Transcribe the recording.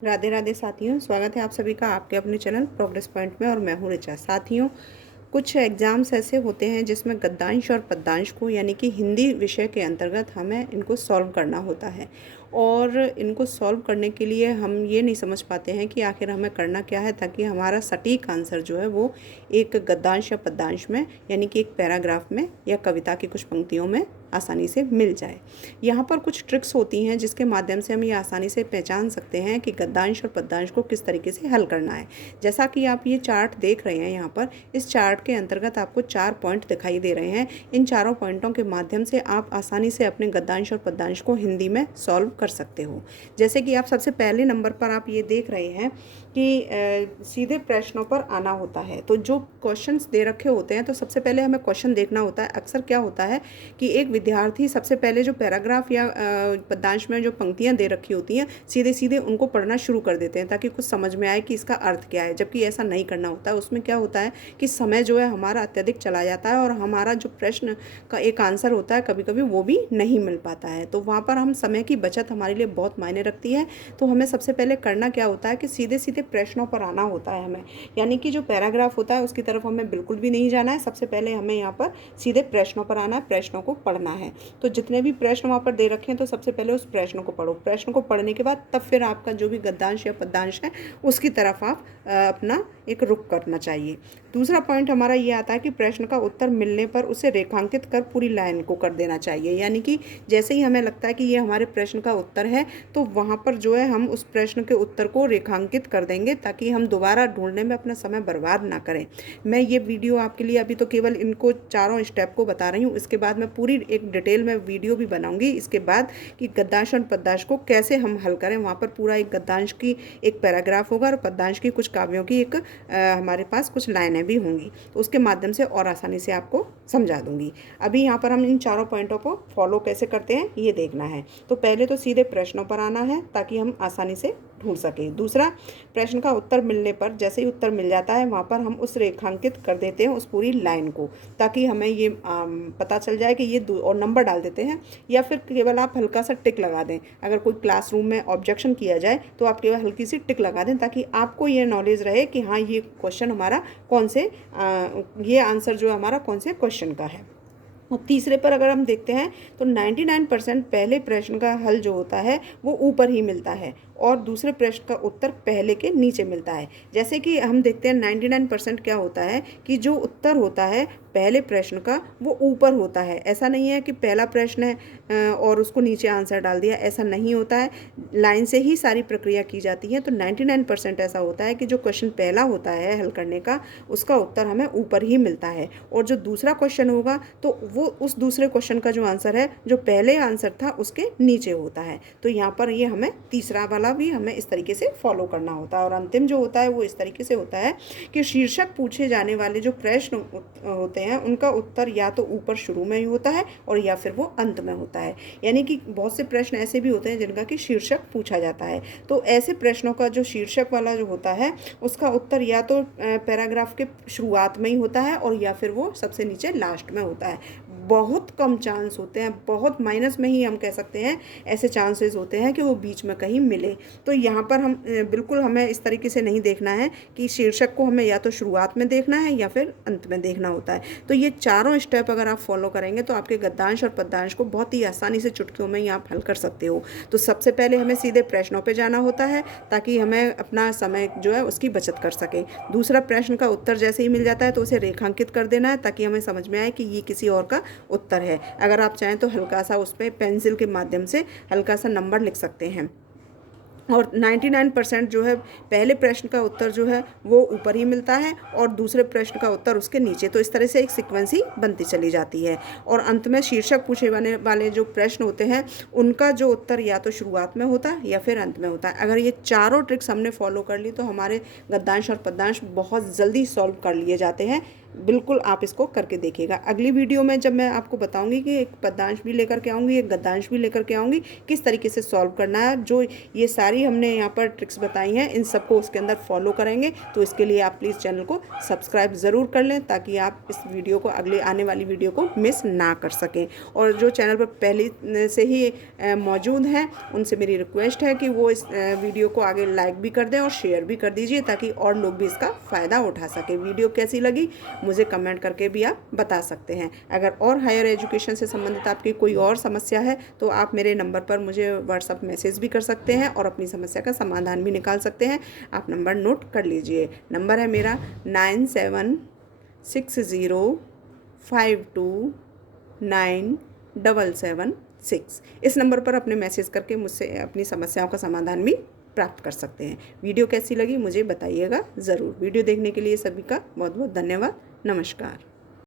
राधे राधे साथियों, स्वागत है आप सभी का आपके अपने चैनल प्रोग्रेस पॉइंट में। और मैं हूँ ऋचा। साथियों, कुछ एग्ज़ाम्स ऐसे होते हैं जिसमें गद्यांश और पद्यांश को यानी कि हिंदी विषय के अंतर्गत हमें इनको सॉल्व करना होता है। और इनको सॉल्व करने के लिए हम ये नहीं समझ पाते हैं कि आखिर हमें करना क्या है ताकि हमारा सटीक आंसर जो है वो एक गद्यांश या पद्यांश में यानी कि एक पैराग्राफ में या कविता की कुछ पंक्तियों में आसानी से मिल जाए। यहाँ पर कुछ ट्रिक्स होती हैं जिसके माध्यम से हम ये आसानी से पहचान सकते हैं कि गद्यांश और पद्यांश को किस तरीके से हल करना है। जैसा कि आप ये चार्ट देख रहे हैं, यहाँ पर इस चार्ट के अंतर्गत आपको 4 पॉइंट दिखाई दे रहे हैं। इन चारों पॉइंटों के माध्यम से आप आसानी से अपने गद्यांश और पद्यांश को हिंदी में सॉल्व कर सकते हो। जैसे कि आप सबसे पहले नंबर पर आप ये देख रहे हैं कि सीधे प्रश्नों पर आना होता है। तो जो क्वेश्चंस दे रखे होते हैं तो सबसे पहले हमें क्वेश्चन देखना होता है। अक्सर क्या होता है कि एक विद्यार्थी सबसे पहले जो पैराग्राफ या पद्यांश में जो पंक्तियां दे रखी होती हैं सीधे सीधे उनको पढ़ना शुरू कर देते हैं ताकि कुछ समझ में आए कि इसका अर्थ क्या है, जबकि ऐसा नहीं करना होता है। उसमें क्या होता है कि समय जो है हमारा अत्यधिक चला जाता है और हमारा जो प्रश्न का एक आंसर होता है कभी कभी वो भी नहीं मिल पाता है। तो वहाँ पर हम समय की बचत हमारे लिए बहुत मायने रखती है। तो हमें सबसे पहले करना क्या होता है कि सीधे सीधे प्रश्नों पर आना होता है हमें, यानी कि जो पैराग्राफ होता है उसकी तरफ हमें बिल्कुल भी नहीं जाना है। सबसे पहले हमें यहाँ पर सीधे प्रश्नों पर आना है, प्रश्नों को पढ़ना है। तो जितने भी प्रश्न वहाँ पर दे रखे हैं तो सबसे पहले उस प्रश्न को पढ़ो। प्रश्न को पढ़ने के बाद तब फिर आपका जो भी गद्यांश या पद्यांश है उसकी तरफ आप अपना एक रुख करना चाहिए। दूसरा पॉइंट हमारा ये आता है कि प्रश्न का उत्तर मिलने पर उसे रेखांकित कर पूरी लाइन को कर देना चाहिए। यानी कि जैसे ही हमें लगता है कि ये हमारे प्रश्न का उत्तर है तो वहाँ पर जो है हम उस प्रश्न के उत्तर को रेखांकित कर देंगे ताकि हम दोबारा ढूंढने में अपना समय बर्बाद ना करें। मैं ये वीडियो आपके लिए अभी तो केवल इनको चारों स्टेप को बता रही हूँ, इसके बाद मैं पूरी एक डिटेल में वीडियो भी बनाऊंगी इसके बाद कि गद्यांश और पद्यांश को कैसे हम हल करें। वहाँ पर पूरा एक गद्यांश की एक पैराग्राफ होगा और पद्यांश की कुछ काव्यों की एक हमारे पास कुछ लाइनें भी होंगी, तो उसके माध्यम से और आसानी से आपको समझा दूंगी। अभी यहाँ पर हम इन चारों पॉइंटों को फॉलो कैसे करते हैं ये देखना है। तो पहले तो सीधे प्रश्नों पर आना है ताकि हम आसानी से ढूंढ सकें। दूसरा, प्रश्न का उत्तर मिलने पर जैसे ही उत्तर मिल जाता है वहाँ पर हम उस रेखांकित कर देते हैं उस पूरी लाइन को ताकि हमें ये पता चल जाए कि ये और नंबर डाल देते हैं, या फिर केवल आप हल्का सा टिक लगा दें। अगर कोई क्लासरूम में ऑब्जेक्शन किया जाए तो आप केवल हल्की सी टिक लगा दें ताकि आपको ये नॉलेज रहे कि हाँ ये क्वेश्चन हमारा कौन से ये आंसर जो हमारा कौन से क्वेश्चन का है। और तीसरे पर अगर हम देखते हैं तो 99% पहले प्रश्न का हल जो होता है वो ऊपर ही मिलता है और दूसरे प्रश्न का उत्तर पहले के नीचे मिलता है। जैसे कि हम देखते हैं 99% क्या होता है कि जो उत्तर होता है पहले प्रश्न का वो ऊपर होता है। ऐसा नहीं है कि पहला प्रश्न है और उसको नीचे आंसर डाल दिया, ऐसा नहीं होता है। लाइन से ही सारी प्रक्रिया की जाती है। तो 99% ऐसा होता है कि जो क्वेश्चन पहला होता है हल करने का उसका उत्तर हमें ऊपर ही मिलता है, और जो दूसरा क्वेश्चन होगा तो वो उस दूसरे क्वेश्चन का जो आंसर है जो पहले आंसर था उसके नीचे होता है। तो यहाँ पर ये हमें तीसरा वाला भी हमें इस तरीके से फॉलो करना होता है। और अंतिम जो होता है वो इस तरीके से होता है कि शीर्षक पूछे जाने वाले जो प्रश्न होते हैं उनका उत्तर या तो ऊपर शुरू में ही होता है और या फिर वो अंत में होता है। यानी कि बहुत से प्रश्न ऐसे भी होते हैं जिनका कि शीर्षक पूछा जाता है। तो ऐसे प्रश्नों का जो शीर्षक वाला जो होता है उसका उत्तर या तो पैराग्राफ के शुरुआत में ही होता है और या फिर वो सबसे नीचे लास्ट में होता है। बहुत कम चांस होते हैं, बहुत माइनस में ही हम कह सकते हैं ऐसे चांसेस होते हैं कि वो बीच में कहीं मिले। तो यहाँ पर हम बिल्कुल हमें इस तरीके से नहीं देखना है कि शीर्षक को हमें या तो शुरुआत में देखना है या फिर अंत में देखना होता है। तो ये चारों स्टेप अगर आप फॉलो करेंगे तो आपके गद्यांश और पद्यांश को बहुत ही आसानी से चुटकियों में ही आप हल कर सकते हो। तो सबसे पहले हमें सीधे प्रश्नों पर जाना होता है ताकि हमें अपना समय जो है उसकी बचत कर सके। दूसरा, प्रश्न का उत्तर जैसे ही मिल जाता है तो उसे रेखांकित कर देना है ताकि हमें समझ में आए कि ये किसी और का उत्तर है। अगर आप चाहें तो हल्का सा उस पर पेंसिल के माध्यम से हल्का सा नंबर लिख सकते हैं। और 99% जो है पहले प्रश्न का उत्तर जो है वो ऊपर ही मिलता है और दूसरे प्रश्न का उत्तर उसके नीचे। तो इस तरह से एक सीक्वेंस ही बनती चली जाती है। और अंत में शीर्षक पूछे जाने वाले जो प्रश्न होते हैं उनका जो उत्तर या तो शुरुआत में होता है या फिर अंत में होता है। अगर ये चारों ट्रिक्स हमने फॉलो कर ली तो हमारे गद्यांश और पद्यांश बहुत जल्दी सॉल्व कर लिए जाते हैं। बिल्कुल आप इसको करके देखिएगा। अगली वीडियो में जब मैं आपको बताऊंगी कि एक पद्यांश भी लेकर के आऊँगी, एक गद्यांश भी लेकर के आऊँगी, किस तरीके से सॉल्व करना है। जो ये सारी हमने यहाँ पर ट्रिक्स बताई हैं, इन सबको उसके अंदर फॉलो करेंगे। तो इसके लिए आप प्लीज़ चैनल को सब्सक्राइब ज़रूर कर लें, ताकि आप इस वीडियो को, अगले आने वाली वीडियो को मिस ना कर सकें। और जो चैनल पर पहले से ही मौजूद हैं, उनसे मेरी रिक्वेस्ट है कि वो इस वीडियो को आगे लाइक भी कर दें और शेयर भी कर दीजिए, ताकि और लोग भी इसका फ़ायदा उठा सकें। वीडियो कैसी लगी मुझे कमेंट करके भी आप बता सकते हैं। अगर और हायर एजुकेशन से संबंधित आपकी कोई और समस्या है तो आप मेरे नंबर पर मुझे व्हाट्सअप मैसेज भी कर सकते हैं और अपनी समस्या का समाधान भी निकाल सकते हैं। आप नंबर नोट कर लीजिए। नंबर है मेरा 9760529776। इस नंबर पर अपने मैसेज करके मुझसे अपनी समस्याओं का समाधान भी प्राप्त कर सकते हैं। वीडियो कैसी लगी मुझे बताइएगा ज़रूर। वीडियो देखने के लिए सभी का बहुत बहुत धन्यवाद। नमस्कार।